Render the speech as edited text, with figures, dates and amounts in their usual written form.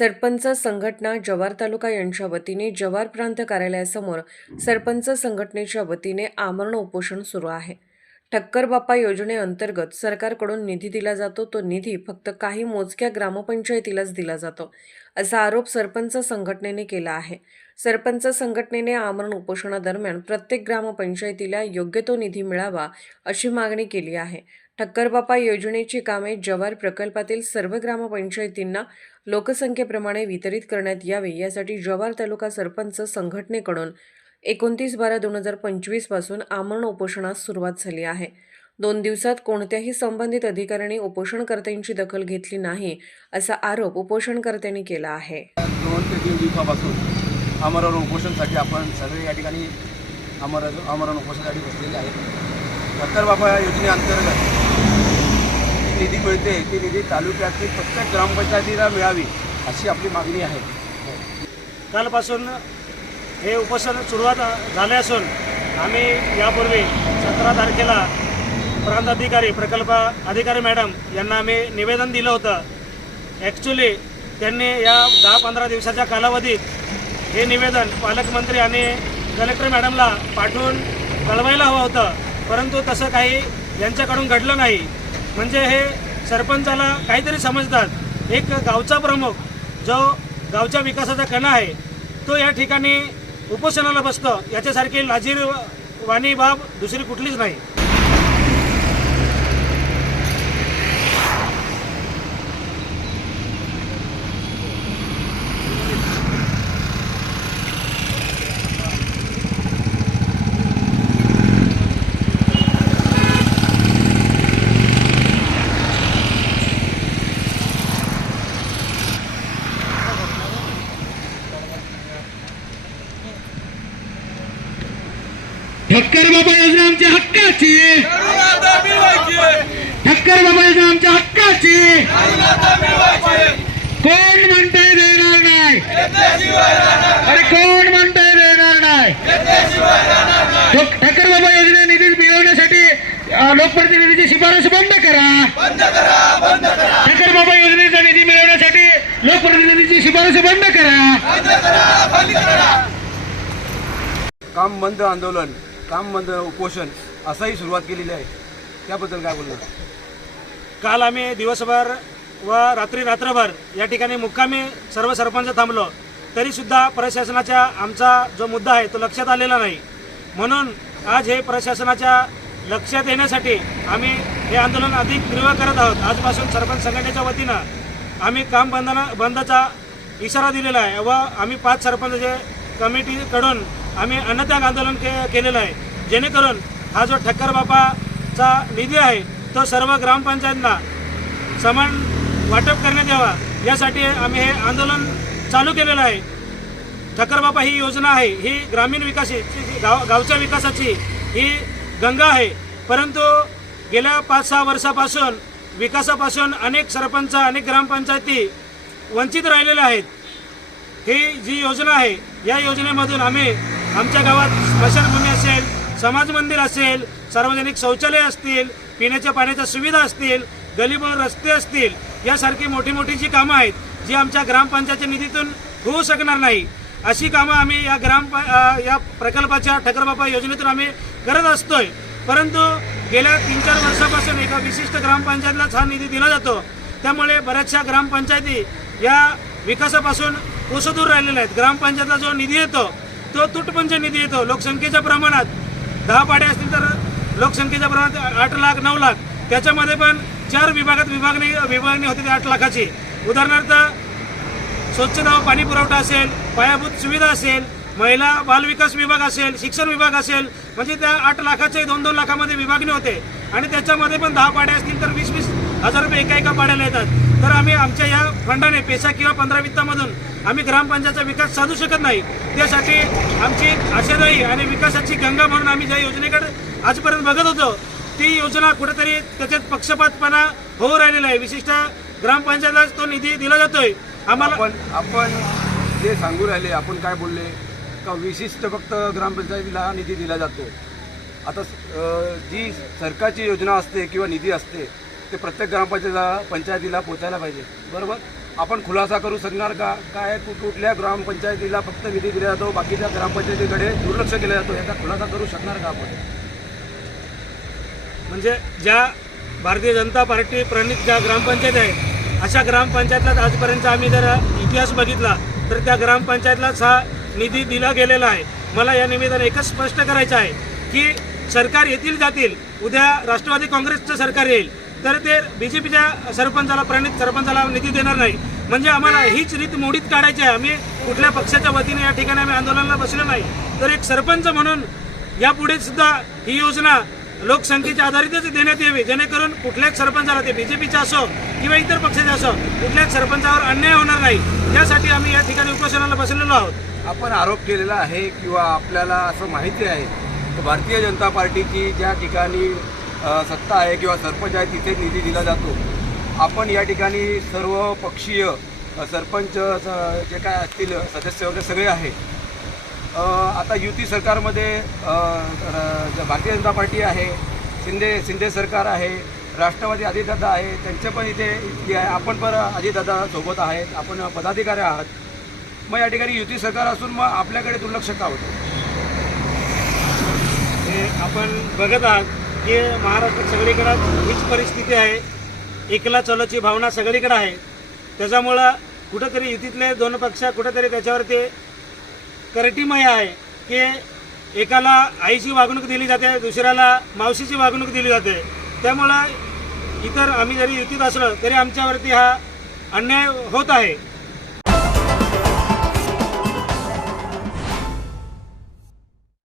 सरपंच संघटना जव्हार तालुका यांच्या वतीने जव्हार प्रांत कार्यालयासमोर सरपंच संघटनेच्या वतीने आमरण उपोषण सुरू आहे। ठक्कर बाप्पा योजनेअंतर्गत सरकारकडून निधी दिला जातो, तो निधी फक्त काही मोजक्या ग्रामपंचायतीलाच दिला जातो, असा आरोप सरपंच संघटनेने केला आहे। सरपंच संघटनेने आमरण उपोषणादरम्यान प्रत्येक ग्रामपंचायतीला योग्य तो निधी मिळावा अशी मागणी केली आहे। ठक्कर बाप्पा योजनेची कामे जव्हार प्रकल्पातील सर्व ग्रामपंचायतींना लोकसंख्येप्रमाणे वितरित करण्यात यावी यासाठी जव्हार तालुका सरपंच संघटनेकडून 29/12/2025 पासून आमरण उपोषणास सुरुवात झाली आहे। 2 दिवसात कोणत्याही संबंधित अधिकाऱ्यांनी उपोषणकर्त्यांची दखल घेतली नाही असा आरोप उपोषणकर्त्यांनी केला आहे। 2 ते 3 दिवसापासून आमरण उपोषणासाठी आपण सगळे या ठिकाणी आमरण उपोषणासाठी बसलेले आहेत। ठक्कर बाप्पा योजनेअंतर्गत निधी मिळते ती निधी तालुक्यातील प्रत्येक ग्रामपंचायतीला मिळावी अशी आपली मागणी आहे। कालपासून हे उपोषण सुरुवात झाले असून आम्ही यापूर्वी 17 तारखेला प्रांत अधिकारी प्रकल्प अधिकारी मॅडम यांना आम्ही निवेदन दिलं होतं। ॲक्च्युली त्यांनी या 10-15 दिवसाच्या कालावधीत हे निवेदन पालकमंत्री आणि कलेक्टर मॅडमला पाठवून कळवायला हवं होतं, परंतु तसं काही यांच्याकडून घडलं नाही। म्हणजे हे सरपंचाला काहीतरी समजतात। एक गावचा प्रमुख जो गावच्या विकासाचा कणा आहे तो या ठिकाणी उपोषणाला बसतो, याच्यासारखी लाजीरवाणी बाब दुसरी कुठलीच नाही। ठक्कर बाबा योजना आमच्या हक्काची, ठक्कर बाबा योजना आमच्या हक्काची, कोण म्हणताय देणार नाही, अरे कोण म्हणताय देणार नाही। ठक्कर बाबा योजने निधी मिळवण्यासाठी लोकप्रतिनिधीची शिफारस बंद करा। ठक्कर बाबा योजनेचा निधी मिळवण्यासाठी लोकप्रतिनिधीची शिफारस बंद करा। काम बंद आंदोलन, काम बंद उपोषण असाही सुरुवात केलेली आहे, त्याबद्दल काय बोलणार? काल आम्ही दिवसभर व रात्रभर या ठिकाणी मुक्कामी सर्व सरपंच थांबलो, तरीसुद्धा प्रशासनाचा आमचा जो मुद्दा आहे तो लक्षात आलेला नाही। म्हणून आज हे प्रशासनाच्या लक्षात येण्यासाठी आम्ही हे आंदोलन अधिक तीव्र करत आहोत। आजपासून सरपंच संघटनेच्या वतीनं आम्ही काम बंदचा इशारा दिलेला आहे व आम्ही 5 सरपंचाचे कमिटीकडून आम्ही अन्नत्याग आंदोलन केलेलं आहे, जेणेकरून हा जो ठक्कर बाप्पाचा निधी आहे तो सर्व ग्रामपंचायतींना समान वाटप करण्यात यावा यासाठी आम्ही हे आंदोलन चालू केलेलं आहे। ठक्कर बाप्पा ही योजना आहे, ही ग्रामीण विकासाची गावच्या विकासाची ही गंगा आहे, परंतु गेल्या 5-6 वर्षापासून विकासापासून अनेक सरपंच अनेक ग्रामपंचायती वंचित राहिलेल्या आहेत। ही जी योजना आहे या योजनेमधून आम्ही आमच्या गावात स्मशानभूमी असेल, समाज मंदिर असेल, सार्वजनिक शौचालय असतील, पिण्याच्या पाण्याच्या सुविधा असतील, गलीबोळ रस्ते असतील, यासारखी मोठी जी कामं आहेत जी आमच्या ग्रामपंचायतच्या निधीतून होऊ शकणार नाही, अशी कामं आम्ही या प्रकल्पाच्या ठक्कर बाप्पा योजनेतून आम्ही करत असतोय। परंतु गेल्या 3-4 वर्षापासून एका विशिष्ट ग्रामपंचायतीलाच हा निधी दिला जातो, त्यामुळे बऱ्याचशा ग्रामपंचायती या विकासापासून दूर राहिलेल्या आहेत। ग्रामपंचायतला जो निधी येतो तो तुटपुंज निधी येतो। लोकसंख्येच्या प्रमाणात 10 पाड्या असतील तर लोकसंख्येच्या प्रमाणात 8 लाख 9 लाख, त्याच्यामध्ये पण 4 विभागात विभागणी होते ते 8 लाखाची। उदाहरणार्थ स्वच्छता व पाणी पुरवठा असेल, पायाभूत सुविधा असेल, महिला बालविकास विभाग असेल, शिक्षण विभाग असेल, म्हणजे त्या 8 लाखाचे 2-2 लाखामध्ये विभागणी होते आणि त्याच्यामध्ये पण 10 पाड्या असतील तर 20-20 हजार रुपये एका पाड्याला येतात। तर आम्ही आमच्या या फंडाने पैसा किंवा 15 वित्तामधून आम्ही ग्रामपंचायतचा विकास साधू शकत नाही। त्यासाठी आमची आशादायी आणि विकासाची गंगा म्हणून आम्ही ज्या योजनेकडे आजपर्यंत बघत होतो ती योजना कुठेतरी त्याच्यात पक्षपातपणा होऊ राहिलेला आहे। विशिष्ट ग्रामपंचायतला तो निधी दिला जातोय। आम्हाला आपण जे सांगू राहिले, आपण काय बोलले का विशिष्ट फक्त ग्रामपंचायतीला निधी दिला जातो। आता जी सरकारची योजना असते किंवा निधी असते ते प्रत्येक ग्रामपंचायतीला पोचायला पाहिजे, बरोबर? आपण खुलासा करू शकणार का? काय कुठल्या ग्रामपंचायतीला फक्त निधी दिला जातो, बाकीच्या ग्रामपंचायतीकडे दुर्लक्ष केलं जातो, याचा खुलासा करू शकणार का आपण? म्हणजे ज्या भारतीय जनता पार्टी प्रणित ज्या ग्रामपंचायत आहेत अशा ग्रामपंचायतला आजपर्यंत आम्ही जर इतिहास बघितला तर त्या ग्रामपंचायतलाच हा निधी दिला गेलेला आहे. मला या निमित्ताने एकच स्पष्ट करायचं आहे की सरकार येतील जातील, उद्या राष्ट्रवादी काँग्रेसचं सरकार येईल तर ते BJPच्या सरपंचाला, प्रणित सरपंचाला निधी देणार नाही. म्हणजे आम्हाला हीच रीत मोडीत काढायची आहे. आम्ही कुठल्या पक्षाच्या वतीने या ठिकाणी आम्ही आंदोलनाला बसलो नाही, तर एक सरपंच म्हणून यापुढे सुद्धा ही योजना लोकसंख्येच्या आधारितच देण्यात यावी, जेणेकरून कुठल्याच सरपंचाला, ते BJPचा असो किंवा इतर पक्षाचा असो, कुठल्याच सरपंचावर अन्याय होणार नाही. यासाठी आम्ही या ठिकाणी उपोषणाला बसलेलो आहोत. आपण आरोप केलेला आहे किंवा आपल्याला असं माहिती आहे की भारतीय जनता पार्टीची ज्या ठिकाणी सत्ता आहे किंवा सरपंच आहे तिथे निधी दिला जातो. आपण या ठिकाणी सर्व पक्षीय सरपंच जे काय असतील सदस्य वगैरे सगळे आहेत. आता युती सरकारमध्ये भारतीय जनता पार्टी आहे, शिंदे सरकार आहे, राष्ट्रवादी अजितदादा आहे, त्यांचे पण इथे आहे, आपण पण अजितदादा सोबत आहेत, आपण पदाधिकारी आहात. मग या ठिकाणी युती सरकार असून मग आपल्याकडे दुर्लक्ष का होतं? हे आपण बघत आहात की महाराष्ट्रात सगळीकडं हीच परिस्थिती आहे. एकला चलोची भावना सगळीकडे आहे. त्याच्यामुळं कुठंतरी युतीतले दोन पक्ष कुठंतरी त्याच्यावरती करटीमय आहे की एकाला आईची वागणूक दिली जाते, दुसऱ्याला मावशीची वागणूक दिली जाते. त्यामुळं इतर आम्ही जरी युतीत असलो तरी आमच्यावरती हा अन्याय होत आहे.